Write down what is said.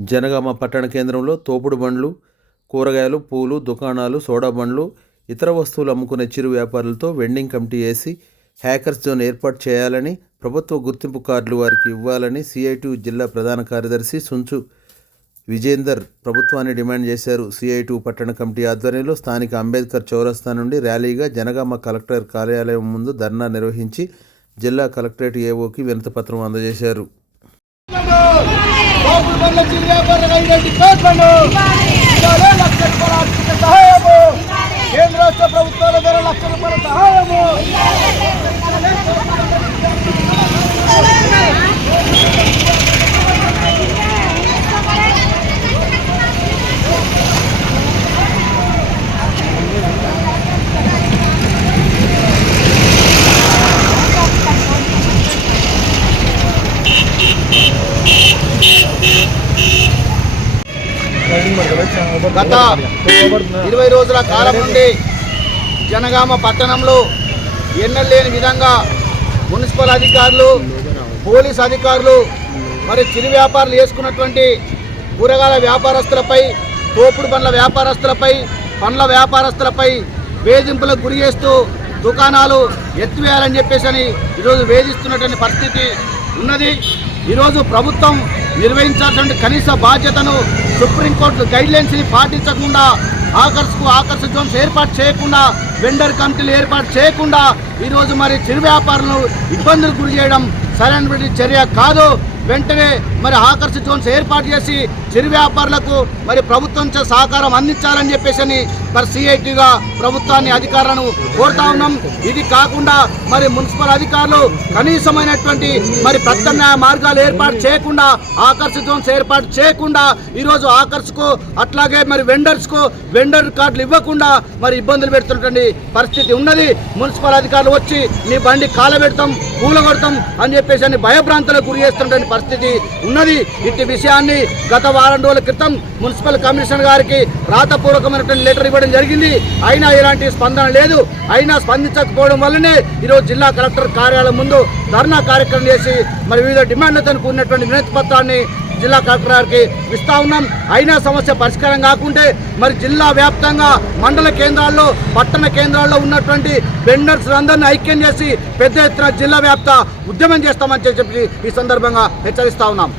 జనగామ పట్టణ కేంద్రంలో తోపుడు బండ్లు కూరగాయలు పూలు దుకాణాలు సోడా బండ్లు ఇతర వస్తువులు అమ్ముకునే చిరు వ్యాపారులతో వెండింగ్ కమిటీ వేసి హ్యాకర్స్ జోన్ ఏర్పాటు చేయాలని ప్రభుత్వ గుర్తింపు కార్డులు వారికి ఇవ్వాలని సిఐటు జిల్లా ప్రధాన కార్యదర్శి సుంచు విజేందర్ ప్రభుత్వాన్ని డిమాండ్ చేశారు. సిఐటి పట్టణ కమిటీ ఆధ్వర్యంలో స్థానిక అంబేద్కర్ చౌరస్తా నుండి ర్యాలీగా జనగామ కలెక్టర్ కార్యాలయం ముందు ధర్నా నిర్వహించి జిల్లా కలెక్టరేట్ ఏఓకి వినతిపత్రం అందజేశారు. లక్ష రూపాయల ఆర్థిక సహాయము. కేంద్ర రాష్ట్ర ప్రభుత్వాల ద్వారా లక్ష రూపాయల సహాయము గత ఇరవై రోజుల కాలం నుండి జనగామ పట్టణంలో ఎన్నలేని విధంగా మున్సిపల్ అధికారులు పోలీస్ అధికారులు మరి చిరు వ్యాపారులు చేసుకున్నటువంటి కూరగాయల వ్యాపారస్తులపై తోపుడు పండ్ల వ్యాపారస్తులపై పండ్ల వ్యాపారస్తులపై వేధింపులకు గురి చేస్తూ దుకాణాలు ఎత్తివేయాలని చెప్పేసి అని ఈరోజు వేధిస్తున్నటువంటి పరిస్థితి ఉన్నది. ఈరోజు ప్రభుత్వం నిర్వహించాల్సిన కనీస బాధ్యతను సుప్రీంకోర్టు గైడ్లైన్స్ని పాటించకుండా ఆకర్షకు ఆకర్ష జోన్స్ ఏర్పాటు చేయకుండా వెండర్ కమిటీలు ఏర్పాటు చేయకుండా ఈరోజు మరి చిరు వ్యాపారులను ఇబ్బందులు గురి చేయడం సరైనటువంటి చర్య కాదు. వెంటనే మరి ఆకర్ష జోన్స్ ఏర్పాటు చేసి చిరు వ్యాపారులకు మరి ప్రభుత్వం సహకారం అందించాలని చెప్పేసి అని మరి సిఐటిగా ప్రభుత్వాన్ని అధికారులను కోరుతా ఉన్నాం. ఇది కాకుండా మరి మున్సిపల్ అధికారులు కనీసమైనటువంటి మరి ప్రత్యామ్నాయ మార్గాలు ఏర్పాటు చేయకుండా ఆకర్ష జోన్స్ ఏర్పాటు చేయకుండా ఈరోజు ఆకర్షకు అట్లాగే మరి వెండర్స్కు వెండర్ కార్డులు ఇవ్వకుండా మరి ఇబ్బందులు పెడుతున్నటువంటి పరిస్థితి ఉన్నది. మున్సిపల్ అధికారులు వచ్చి నీ బండి కాలబెడతాం కూలగొడతాం అని చెప్పేసి అని భయభ్రాంతులకు గురి చేస్తున్నటువంటి పరిస్థితి ఉన్నది. ఇట్టి విషయాన్ని గత వారం రోజుల క్రితం మున్సిపల్ కమిషనర్ గారికి రాతపూర్వకమైనటువంటి లెటర్ ఇవ్వడం జరిగింది. అయినా ఎలాంటి స్పందన లేదు. అయినా స్పందించకపోవడం వల్లనే ఈరోజు జిల్లా కలెక్టర్ కార్యాలయం ముందు ధర్నా కార్యక్రమం చేసి మరి వివిధ డిమాండ్లతో కూడినటువంటి వినతి పత్రాన్ని జిల్లా కలెక్టర్ గారికి ఇస్తా ఉన్నాం. అయినా సమస్య పరిష్కారం కాకుంటే మరి జిల్లా వ్యాప్తంగా మండల కేంద్రాల్లో పట్టణ కేంద్రాల్లో ఉన్నటువంటి వెండర్స్ అందరినీ ఐక్యం చేసి పెద్ద ఎత్తున జిల్లా వ్యాప్త ఉద్యమం చేస్తామని చెప్పి ఈ సందర్భంగా హెచ్చరిస్తా ఉన్నాం.